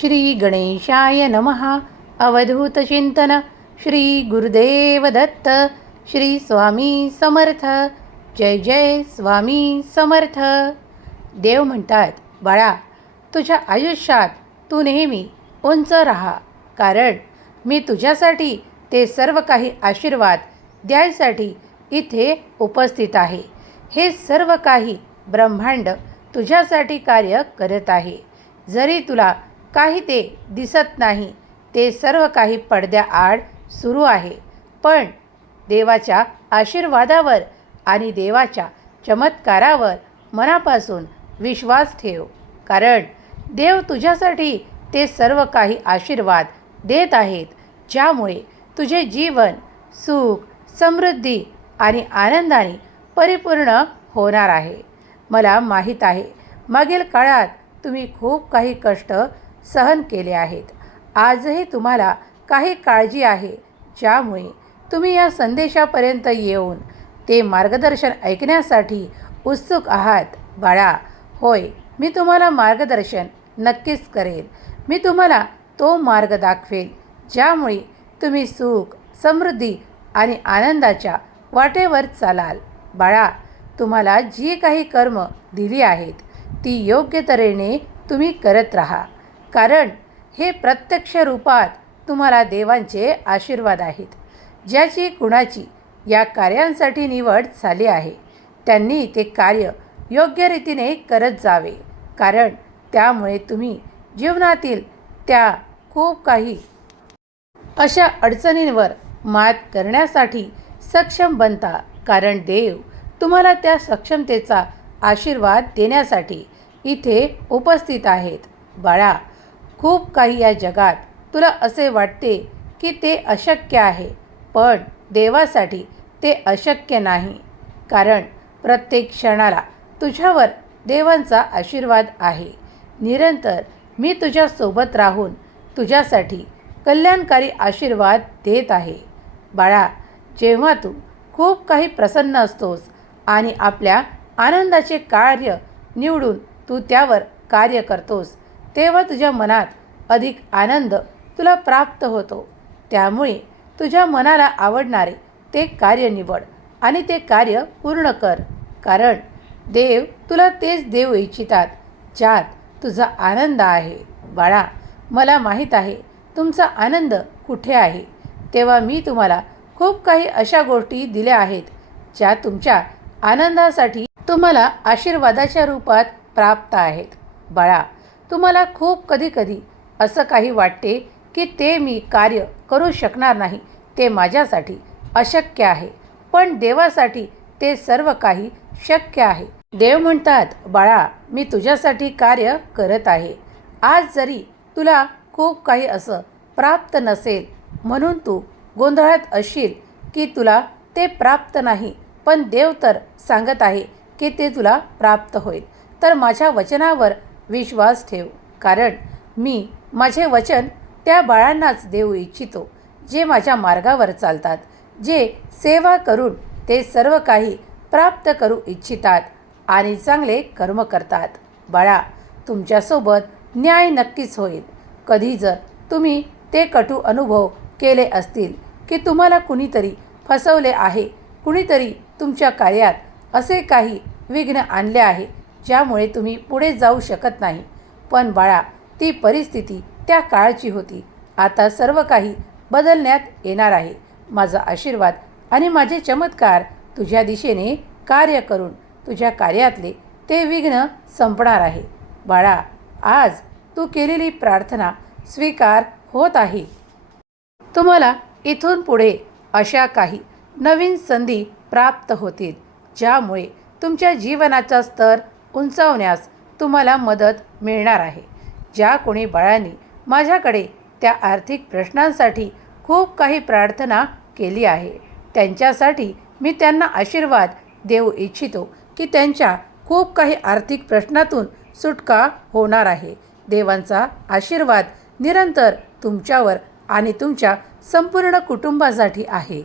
श्री गणेशाय नमः अवधूतचिंतन श्री गुरुदेव दत्त। श्री स्वामी समर्थ। जय जय स्वामी समर्थ। देव म्हणतात बाळा तुझ्या आयुष्यात तू नेहमी उंच राहा. कारण मी तुझ्यासाठी ते सर्व काही आशीर्वाद द्यायसाठी इथे उपस्थित आहे. हे सर्व काही ब्रह्मांड तुझ्यासाठी कार्य करत आहे. जरी तुला काही ते दिसत नाही. ते सर्व काही पडद्याआड सुरू आहे. पण देवाच्या आशीर्वादावर आणि देवाच्या चमत्कारावर मनापासून विश्वास ठेव. कारण देव तुझ्यासाठी ते सर्व काही आशीर्वाद देत आहेत ज्यामुळे तुझे जीवन सुख समृद्धी आणि आनंदाने परिपूर्ण होणार आहे. मला माहीत आहे मागील काळात तुम्ही खूप काही कष्ट सहन केले आहेत. आजही तुम्हाला काही काळजी आहे ज्यामुळे तुम्ही या संदेशापर्यंत येऊन ते मार्गदर्शन ऐकण्यासाठी उत्सुक आहात. बाळा होय मी तुम्हाला मार्गदर्शन नक्कीच करेन. मी तुम्हाला तो मार्ग दाखवेन ज्यामुळे तुम्ही सुख समृद्धी आणि आनंदाच्या वाटेवर चालाल. बाळा तुम्हाला जी काही कर्म दिली आहेत ती योग्य तऱ्हेने तुम्ही करत राहा. कारण हे प्रत्यक्ष रूपात तुम्हाला देवांचे आशीर्वाद आहेत. ज्याची कुणाची या कार्यांसाठी निवड झाली आहे त्यांनी ते कार्य योग्य रीतीने करत जावे. कारण त्यामुळे तुम्ही जीवनातील त्या खूप काही अशा अडचणींवर मात करण्यासाठी सक्षम बनता. कारण देव तुम्हाला त्या सक्षमतेचा आशीर्वाद देण्यासाठी इथे उपस्थित आहेत. बाळा खूप काही या जगात. तुला असे वाटते की ते अशक्य आहे पण देवासाठी ते अशक्य नाही. कारण प्रत्येक क्षणाला तुझ्यावर देवांचा आशीर्वाद आहे. निरंतर मी तुझ्यासोबत राहून तुझ्यासाठी कल्याणकारी आशीर्वाद देत आहे. बाळा जेव्हा तू खूप काही प्रसन्न असतोस आणि आपल्या आनंदाचे कार्य निवडून तू त्यावर कार्य करतोस तेव्हा तुझ्या मनात अधिक आनंद तुला प्राप्त होतो. त्यामुळे तुझ्या मनाला आवडणारे ते कार्य निवड आणि ते कार्य पूर्ण कर. कारण देव तुला तेच देव इच्छितात ज्यात तुझा आनंद आहे. बाळा मला माहीत आहे तुमचा आनंद कुठे आहे? तेव्हा मी तुम्हाला खूप काही अशा गोष्टी दिल्या आहेत ज्या तुमच्या आनंदासाठी तुम्हाला आशीर्वादाच्या रूपात प्राप्त आहेत. बाळा तुम्हाला खूप कधीकधी असं काही वाटते की ते मी कार्य करू शकणार नाही ते माझ्यासाठी अशक्य आहे. पण देवासाठी ते सर्व काही शक्य आहे. देव म्हणतात बाळा मी तुझ्यासाठी कार्य करत आहे. आज जरी तुला खूप काही असं प्राप्त नसेल म्हणून तू गोंधळात असशील की तुला ते प्राप्त नाही पण देव तर सांगत आहे की ते तुला प्राप्त होईल. तर माझ्या वचनावर विश्वास ठेव. कारण मी माझे वचन त्या बाळांनाच देऊ इच्छितो जे माझ्या मार्गावर चालतात जे सेवा करून ते सर्व काही प्राप्त करू इच्छितात आणि चांगले कर्म करतात. बाळा तुमच्यासोबत न्याय नक्कीच होईल. कधी जर तुम्ही ते कटू अनुभव केले असतील की तुम्हाला कुणीतरी फसवले आहे कुणीतरी तुमच्या कार्यात असे काही विघ्न आणले आहे ज्यामुळे तुम्ही पुढे जाऊ शकत नाही. पण बाळा ती परिस्थिती त्या काळची होती. आता सर्व काही बदलण्यात येणार आहे. माझा आशीर्वाद आणि माझे चमत्कार तुझ्या दिशेने कार्य करून तुझ्या कार्यातले ते विघ्न संपणार आहे. बाळा आज तू केलेली प्रार्थना स्वीकार होत आहे. तुम्हाला इथून पुढे अशा काही नवीन संधी प्राप्त होतील ज्यामुळे तुमच्या जीवनाचा स्तर उंचावण्यास तुम्हाला मदत मिळणार आहे. ज्या कोणी बाळांनी माझ्याकडे त्या आर्थिक प्रश्नांसाठी खूप काही प्रार्थना केली आहे त्यांच्यासाठी मी त्यांना आशीर्वाद देऊ इच्छितो की त्यांच्या खूप काही आर्थिक प्रश्नातून सुटका होणार आहे. देवांचा आशीर्वाद निरंतर तुमच्यावर आणि तुमच्या संपूर्ण कुटुंबासाठी आहे.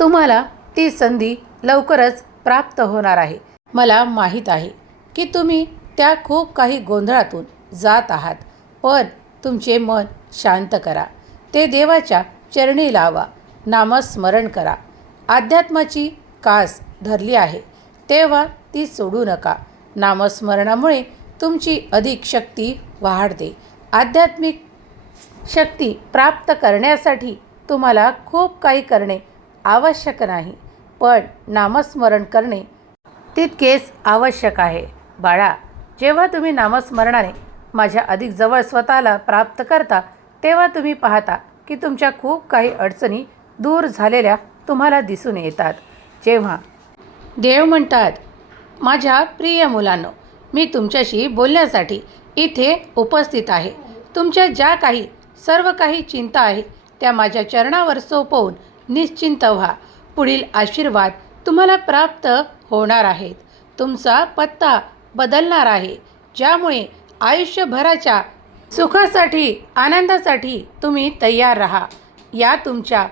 तुम्हाला ती संधी लवकरच प्राप्त होणार आहे. मला माहीत आहे की तुम्ही त्या खूप काही गोंधळातून जात आहात पण तुमचे मन शांत करा. ते देवाच्या चरणी लावा नामस्मरण करा. अध्यात्माची कास धरली आहे तेव्हा ती सोडू नका. नामस्मरणामुळे तुमची अधिक शक्ती वाढते. आध्यात्मिक शक्ती प्राप्त करण्यासाठी तुम्हाला खूप काही करणे आवश्यक नाही पण नामस्मरण करणे तितकेच आवश्यक आहे. बाळा जेव्हा तुम्ही नामस्मरणाने माझ्या अधिक जवळ स्वतःला प्राप्त करता तेव्हा तुम्ही पाहता की तुमच्या खूप काही अडचणी दूर झालेल्या तुम्हाला दिसून येतात. जेव्हा देव म्हणतात माझ्या प्रिय मुलांनो मी तुमच्याशी बोलण्यासाठी इथे उपस्थित आहे. तुमच्या ज्या काही सर्व काही चिंता आहे त्या माझ्या चरणावर सोपवून निश्चिंत व्हा. पुढील आशीर्वाद तुम्हाला प्राप्त होणार आहेत. तुमचा पत्ता बदलणार आहे. ज्यामुळे आयुष्यभराच्या सुखासाठी आनंदासाठी तुम्ही तयार राहा. या तुमच्या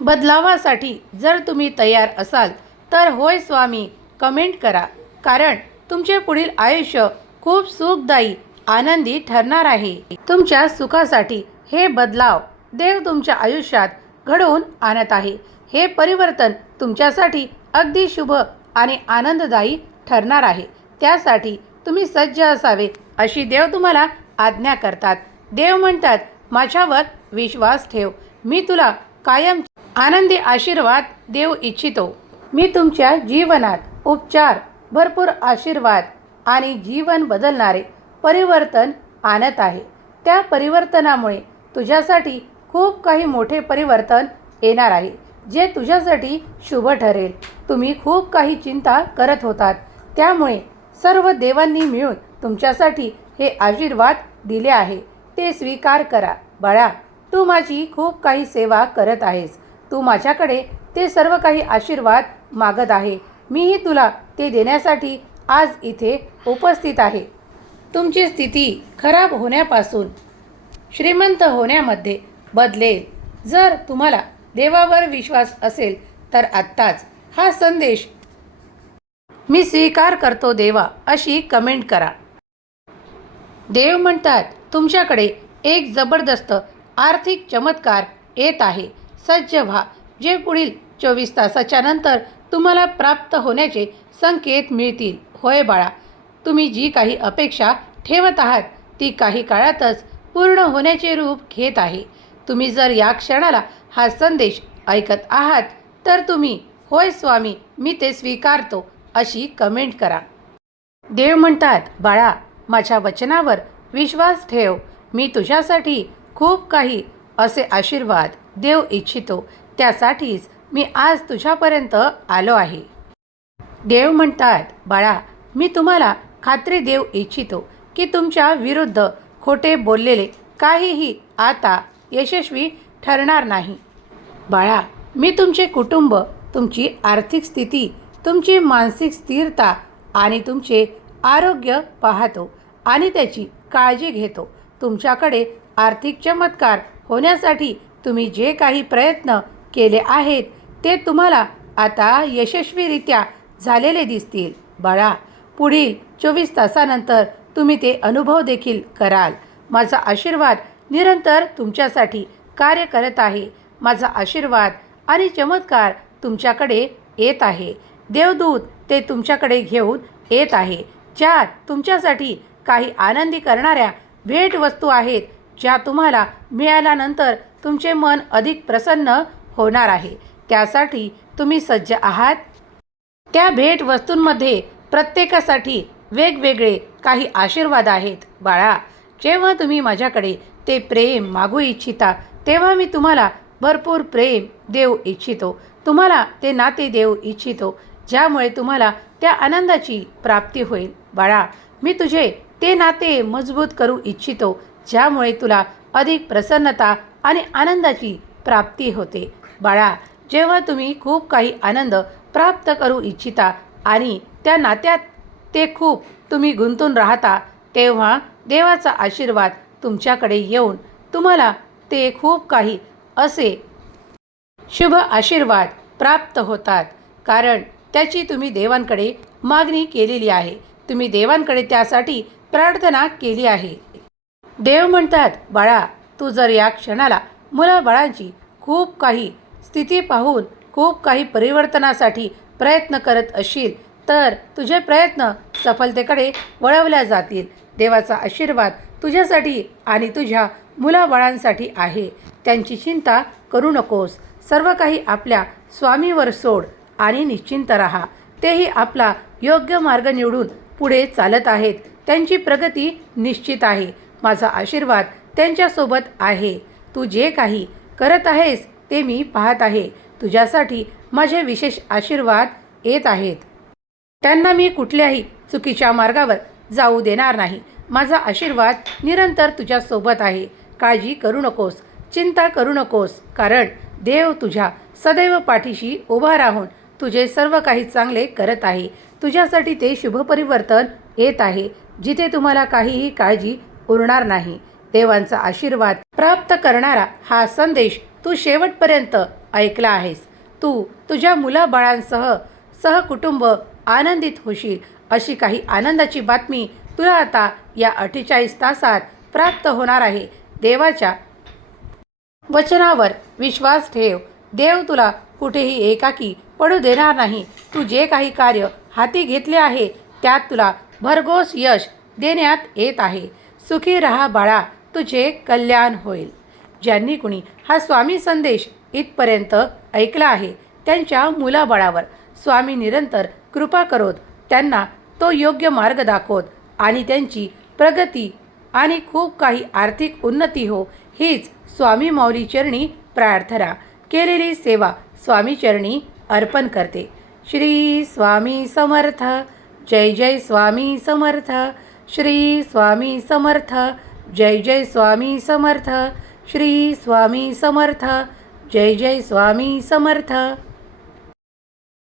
बदलावासाठी जर तुम्ही तयार असाल तर होय स्वामी कमेंट करा. कारण तुमचे पुढील आयुष्य खूप सुखदायी आनंदी ठरणार आहे. तुमच्या सुखासाठी हे बदलाव देव तुमच्या आयुष्यात घडवून आणत आहे. हे परिवर्तन तुमच्यासाठी अगदी शुभ आणि आनंददायी ठरणार आहे. त्यासाठी तुम्ही सज्ज असावे अशी देव तुम्हाला आज्ञा करतात. देव म्हणतात माझ्यावर विश्वास ठेव. मी तुला कायम आनंदी आशीर्वाद देऊ इच्छितो. मी तुमच्या जीवनात उपचार भरपूर आशीर्वाद आणि जीवन बदलणारे परिवर्तन आणत आहे. त्या परिवर्तनामुळे तुझ्यासाठी खूप काही मोठे परिवर्तन येणार आहे. जे तुझ्यासाठी शुभ ठरेल. तुम्ही खूप काही चिंता करत होतात. त्यामुळे सर्व देवांनी मिळून तुमच्यासाठी हे आशीर्वाद दिले आहे. ते स्वीकार करा. बाळा तू माझी खूप काही सेवा करत आहेस. तू माझ्याकडे ते सर्व काही आशीर्वाद मागत आहे. मीही तुला ते देण्यासाठी आज इथे उपस्थित आहे. तुमची स्थिती खराब होण्यापासून श्रीमंत होण्यामध्ये बदलेल. जर तुम्हाला देवावर विश्वास असेल तर आत्ताच हा संदेश मी स्वीकार करतो देवा अशी कमेंट करा. देव म्हणतात तुमच्याकडे एक जबरदस्त आर्थिक चमत्कार येत आहे. सज्ज व्हा. जे पुढील चोवीस तासाच्या नंतर तुम्हाला प्राप्त होण्याचे संकेत मिळतील. होय बाळा. तुम्ही जी काही अपेक्षा ठेवत आहात ती काही काळातच पूर्ण होण्याचे रूप घेत आहे. तुम्ही जर या क्षणाला हा संदेश ऐकत आहात तर तुम्ही होय स्वामी मी ते स्वीकारतो अशी कमेंट करा. देव म्हणतात बाळा माझ्या वचनावर विश्वास ठेव. मी तुझ्यासाठी खूप काही असे आशीर्वाद देव इच्छितो. त्यासाठीच मी आज तुझ्यापर्यंत आलो आहे. देव म्हणतात बाळा मी तुम्हाला खात्री देऊ इच्छितो की तुमच्या विरुद्ध खोटे बोललेले काहीही आता यशस्वी ठरणार नाही. बाळा मी तुमचे कुटुंब तुमची आर्थिक स्थिती तुमची मानसिक स्थिरता आणि तुमचे आरोग्य पाहतो आणि त्याची काळजी घेतो. तुमच्याकडे आर्थिक चमत्कार होण्यासाठी तुम्ही जे काही प्रयत्न केले आहेत ते तुम्हाला आता यशस्वीरित्या झालेले दिसतील. बाळा पुढील चोवीस तासानंतर तुम्ही ते अनुभव देखील कराल. माझा आशीर्वाद निरंतर तुमच्यासाठी कार्य करत आहे. माझा आशीर्वाद आणि चमत्कार तुमच्याकडे येत आहे. देवदूत ते तुमच्याकडे घेऊन येत आहे. ज्यात तुमच्यासाठी काही आनंदी करणाऱ्या भेटवस्तू आहेत ज्या तुम्हाला मिळाल्यानंतर तुमचे मन अधिक प्रसन्न होणार आहे. त्यासाठी तुम्ही सज्ज आहात. त्या भेटवस्तूंमध्ये प्रत्येकासाठी वेगवेगळे काही आशीर्वाद आहेत. बाळा जेव्हा तुम्ही माझ्याकडे ते प्रेम मागू इच्छिता तेव्हा मी तुम्हाला भरपूर प्रेम देऊ इच्छितो. तुम्हाला ते नाते देऊ इच्छितो ज्यामुळे तुम्हाला त्या आनंदाची प्राप्ती होईल. बाळा मी तुझे ते नाते मजबूत करू इच्छितो ज्यामुळे तुला अधिक प्रसन्नता आणि आनंदाची प्राप्ती होते. बाळा जेव्हा तुम्ही खूप काही आनंद प्राप्त करू इच्छिता आणि त्या नात्यात ते खूप तुम्ही गुंतून राहता तेव्हा देवाचा आशीर्वाद तुमच्याकडे येऊन तुम्हाला ते खूप काही असे शुभ आशीर्वाद प्राप्त होतात. कारण त्याची तुम्ही देवांकडे मागणी केलेली आहे. तुम्ही देवांकडे त्यासाठी प्रार्थना केली आहे. देव म्हणतात बाळा तू जर या क्षणाला मुलाबाळांची खूप काही स्थिती पाहून खूप काही परिवर्तनासाठी प्रयत्न करत असशील तर तुझे प्रयत्न सफलतेकडे वळवल्या जातील. देवाचा आशीर्वाद तुझ्यासाठी आणि तुझ्या मुलाबाळांसाठी आहे. त्यांची चिंता करू नकोस. सर्व काही आपल्या स्वामीवर सोड आणि निश्चिंत राहा. तेही आपला योग्य मार्ग निवडून पुढे चालत आहेत. त्यांची प्रगती निश्चित आहे. माझा आशीर्वाद त्यांच्यासोबत आहे. तू जे काही करत आहेस ते मी पाहत आहे. तुझ्यासाठी माझे विशेष आशीर्वाद येत आहेत. त्यांना मी कुठल्याही चुकीच्या मार्गावर जाऊ देणार नाही. माझा आशीर्वाद निरंतर तुझ्यासोबत आहे. काळजी करू नकोस चिंता करू नकोस कारण देव तुझ्या सदैव पाठीशी उभा राहून तुझे सर्व काही चांगले करत आहे. तुझ्यासाठी ते शुभ परिवर्तन येत आहे जिथे तुम्हाला काहीही काळजी उरणार नाही. देवांचा आशीर्वाद प्राप्त करणारा हा संदेश तू शेवटपर्यंत ऐकला आहेस. तू तुझ्या मुलाबाळांसह सहकुटुंब आनंदित होशील अशी काही आनंदाची बातमी तुला आता या अठ्ठेचाळीस तासात प्राप्त होणार आहे. देवाच्या वचनावर विश्वास ठेव. देव तुला कुठेही एकाकी पडू देणार नाही. तू जे काही कार्य हाती घेतले आहे त्यात तुला भरघोस यश देण्यात येत आहे. सुखी रहा बाळा तुझे कल्याण होईल. ज्यांनी कुणी हा स्वामी संदेश इथपर्यंत ऐकला आहे त्यांच्या मुलाबाळावर स्वामी निरंतर कृपा करोत. त्यांना तो योग्य मार्ग दाखवत. आणि त्यांची प्रगती आणि खूप काही आर्थिक उन्नती हो हीच स्वामी माऊली चरणी प्रार्थना केलेली सेवा स्वामी चरणी अर्पण करते. श्री स्वामी समर्थ जय जय स्वामी समर्थ श्री स्वामी समर्थ जय जय स्वामी समर्थ श्री स्वामी समर्थ जय जय स्वामी समर्थ.